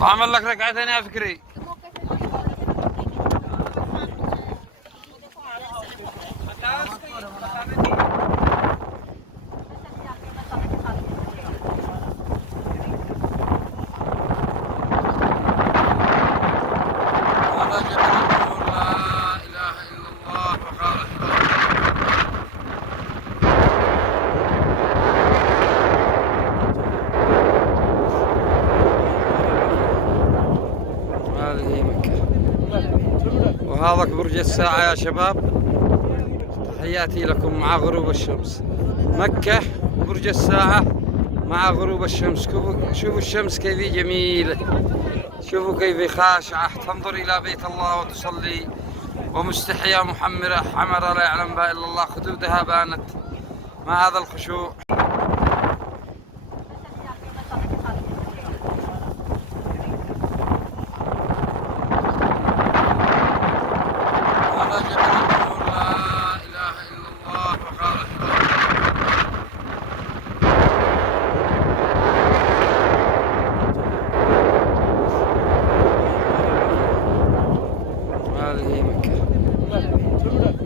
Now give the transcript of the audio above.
عمل لك ركعتين يا فكري. هذه مكة وهذا برج الساعة يا شباب. تحياتي لكم مع غروب الشمس. مكة برج الساعة مع غروب الشمس. شوفوا الشمس كيف جميلة، شوفوا كيف خاشعة تنظر إلى بيت الله وتصلي ومستحية محمرة حمرة لا يعلم بها إلا الله، خدودها بانت. ما هذا الخشوع. هذا جبل النور، لا إله إلا الله وقال